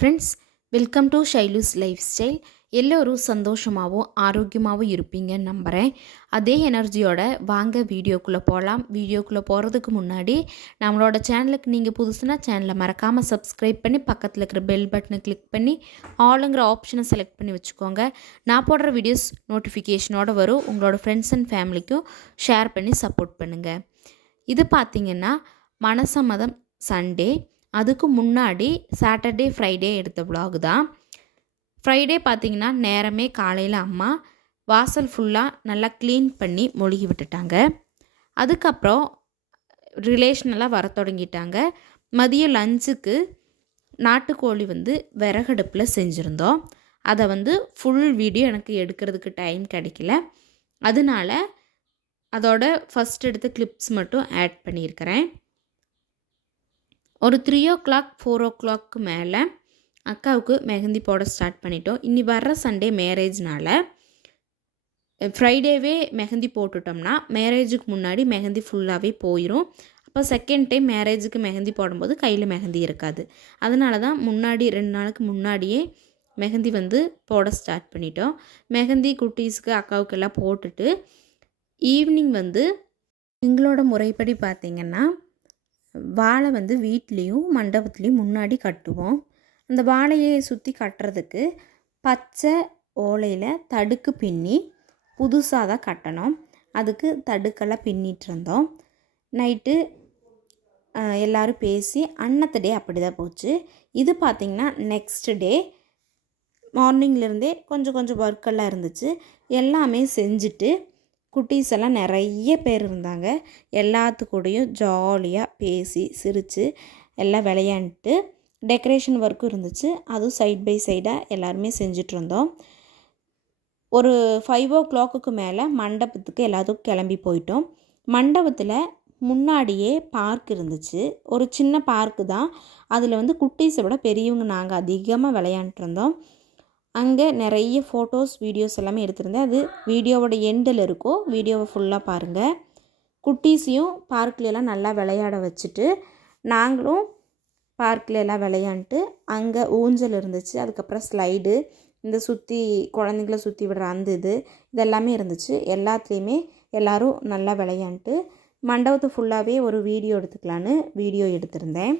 Hi friends, welcome to Shailu's Lifestyle. எல்லோரும் சந்தோஷமாகவும் ஆரோக்கியமாகவும் இருப்பீங்கன்னு நம்புகிறேன். அதே எனர்ஜியோட வாங்க வீடியோக்குள்ளே போகலாம். வீடியோக்குள்ளே போகிறதுக்கு முன்னாடி நம்மளோட சேனலுக்கு நீங்கள் புதுசுனா சேனலை மறக்காமல் சப்ஸ்கிரைப் பண்ணி பக்கத்தில் இருக்கிற பெல் பட்டனை கிளிக் பண்ணி ஆளுங்கிற ஆப்ஷனை செலக்ட் பண்ணி வச்சுக்கோங்க. நான் போடுற வீடியோஸ் நோட்டிஃபிகேஷனோடு வரும். உங்களோட ஃப்ரெண்ட்ஸ் அண்ட் ஃபேமிலிக்கும் ஷேர் பண்ணி சப்போர்ட் பண்ணுங்கள். இது பார்த்திங்கன்னா மனசம்மதம் சண்டே, அதுக்கு முன்னாடி சாட்டர்டே ஃப்ரைடே எடுத்த vlog தான். ஃப்ரைடே பார்த்திங்கன்னா நேரமே காலையில் அம்மா வாசல் ஃபுல்லாக நல்லா க்ளீன் பண்ணி மொழுகி விட்டுட்டாங்க. அதுக்கப்புறம் ரிலேஷனெல்லாம் வர தொடங்கிட்டாங்க. மதியம் லஞ்சுக்கு நாட்டுக்கோழி விறகடுப்பில் செஞ்சுருந்தோம். அதை ஃபுல் வீடியோ எனக்கு எடுக்கிறதுக்கு டைம் கிடைக்கல. அதனால அதோட ஃபஸ்ட் எடுத்த கிளிப்ஸ் மட்டும் ஆட் பண்ணியிருக்கிறேன். ஒரு 3 o'clock 4 o'clock மேலே அக்காவுக்கு மெஹந்தி போட ஸ்டார்ட் பண்ணிட்டோம். இனி வர்ற சண்டே மேரேஜ்னால் ஃப்ரைடேவே மெஹந்தி போட்டுட்டோம்னா மேரேஜுக்கு முன்னாடி மெஹந்தி ஃபுல்லாகவே போயிடும். அப்போ செகண்ட் டைம் மேரேஜுக்கு மெஹந்தி போடும்போது கையில் மெஹந்தி இருக்காது. அதனால தான் முன்னாடி 2 நாளுக்கு முன்னாடியே மெஹந்தி போட ஸ்டார்ட் பண்ணிட்டோம். மெஹந்தி குட்டீஸுக்கு அக்காவுக்கு எல்லாம் போட்டுட்டு ஈவினிங் எங்களோட முறைப்படி பார்த்திங்கன்னா வாழை வீட்லேயும் மண்டபத்துலேயும் முன்னாடி கட்டுவோம். அந்த வாழையை சுற்றி கட்டுறதுக்கு பச்சை ஓலையில் தடுக்கு பின்னி புதுசாக தான் கட்டணும். அதுக்கு தடுக்கெல்லாம் பின்னிட்டு இருந்தோம். நைட்டு எல்லோரும் பேசி அன்னத்த டே அப்படி தான் போச்சு. இது பார்த்திங்கன்னா நெக்ஸ்ட் டே மார்னிங்லேருந்தே கொஞ்சம் ஒர்க்கெல்லாம் இருந்துச்சு. எல்லாமே செஞ்சுட்டு குட்டீஸ் எல்லாம் நிறைய பேர் இருந்தாங்க. எல்லாத்துக்கூடையும் ஜாலியாக பேசி சிரித்து எல்லாம் விளையாண்டுட்டு டெக்கரேஷன் ஒர்க்கும் இருந்துச்சு. அதுவும் சைட் பை சைடாக எல்லாருமே செஞ்சிட்ருந்தோம். ஒரு 5 o'clock மேலே மண்டபத்துக்கு எல்லாத்துக்கும் கிளம்பி போயிட்டோம். மண்டபத்தில் முன்னாடியே பார்க் இருந்துச்சு. ஒரு சின்ன பார்க்கு தான். அதில் குட்டீஸை விட பெரியவங்க நாங்கள் அதிகமாக விளையாண்டுருந்தோம். அங்கே நிறைய ஃபோட்டோஸ் வீடியோஸ் எல்லாமே எடுத்திருந்தேன். அது வீடியோவோட எண்டில் இருக்கும். வீடியோவை ஃபுல்லாக பாருங்கள். குட்டீஸையும் பார்க்லையெல்லாம் நல்லா விளையாட வச்சுட்டு நாங்களும் பார்க்கில் எல்லாம் விளையாண்டுட்டு அங்கே ஊஞ்சல் இருந்துச்சு. அதுக்கப்புறம் ஸ்லைடு, இந்த சுற்றி குழந்தைங்கள சுற்றி விடுற அந்த இதெல்லாமே இருந்துச்சு. எல்லாத்துலேயுமே எல்லோரும் நல்லா விளையாண்டுட்டு மண்டபத்தை ஃபுல்லாகவே ஒரு வீடியோ எடுத்துக்கலான்னு வீடியோ எடுத்திருந்தேன்.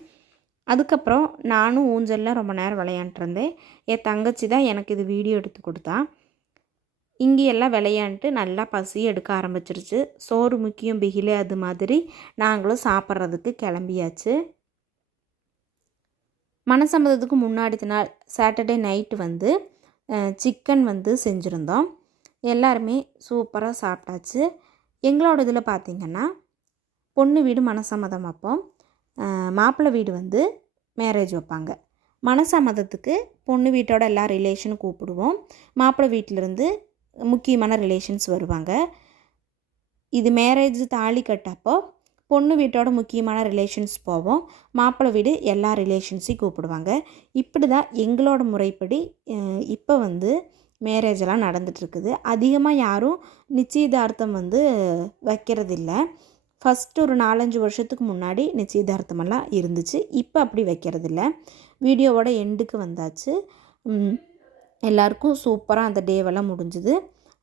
அதுக்கப்புறம் நானும் ஊஞ்சலில் ரொம்ப நேரம் விளையாண்டுருந்தேன். என் தங்கச்சி தான் எனக்கு இது வீடியோ எடுத்து கொடுத்தா. இங்கே எல்லாம் விளையாண்டுட்டு நல்லா பசி எடுக்க ஆரம்பிச்சிருச்சு. சோறு முக்கியம் பிகிலே அது மாதிரி நாங்களும் சாப்பிட்றதுக்கு கிளம்பியாச்சு. மனசம்மதத்துக்கு முன்னாடி நாள் சாட்டர்டே நைட்டு சிக்கன் செஞ்சுருந்தோம். எல்லாருமே சூப்பராக சாப்பிட்டாச்சு. எங்களோட இதில் பார்த்திங்கன்னா பொண்ணு வீடு மனசம்மதம் வைப்போம், மாப்பிள்ளை வீடு மேரேஜ் வைப்பாங்க. மனசம்மதத்துக்கு பொண்ணு வீட்டோட எல்லா ரிலேஷனும் கூப்பிடுவோம். மாப்பிள்ளை வீட்டிலேருந்து முக்கியமான ரிலேஷன்ஸ் வருவாங்க. இது மேரேஜ் தாலி கட்டப்போ பொண்ணு வீட்டோட முக்கியமான ரிலேஷன்ஸ் போவோம். மாப்பிள்ளை வீடு எல்லா ரிலேஷன்ஸையும் கூப்பிடுவாங்க. இப்படி தான் எங்களோட முறைப்படி இப்போ மேரேஜெல்லாம் நடந்துகிட்ருக்குது. அதிகமாக யாரும் நிச்சயதார்த்தம் வைக்கிறதில்ல. ஃபஸ்ட்டு ஒரு 4-5 வருஷத்துக்கு முன்னாடி நிச்சயதார்த்தமெல்லாம் இருந்துச்சு. இப்போ அப்படி வைக்கிறதில்ல. வீடியோவோட எண்டுக்கு வந்தாச்சு. எல்லாருக்கும் சூப்பராக அந்த டேவெல்லாம் முடிஞ்சுது.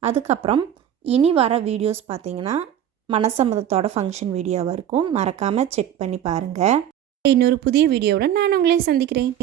அதுக்கப்புறம் இனி வர வீடியோஸ் பார்த்திங்கன்னா மனசம்மதத்தோட ஃபங்க்ஷன் வீடியோவாக இருக்கும். மறக்காமல் செக் பண்ணி பாருங்கள். இன்னொரு புதிய வீடியோவுடன் நான் உங்களை சந்திக்கிறேன்.